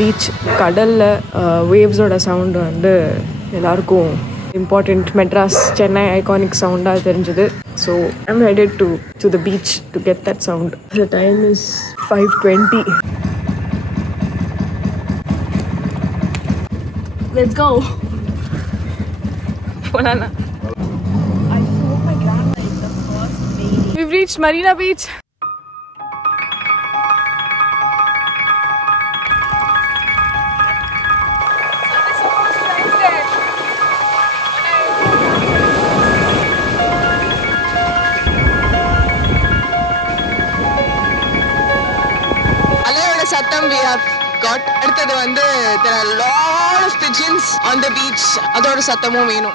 பீச் கடலில் வேவ்ஸோட சவுண்டு வந்து எல்லாருக்கும் இம்பார்ட்டண்ட். மெட்ராஸ் சென்னை ஐகானிக் சவுண்டாக தெரிஞ்சுது. So I'm headed to the beach to get that sound. The time is 5:20. Let's go. Banana. I told my grandma it's the first baby. We've reached Marina Beach. சத்தம் we have got. அடுத்தது வந்து there are a lot of pigeons on the beach. அதோட சத்தமும் வேணும்.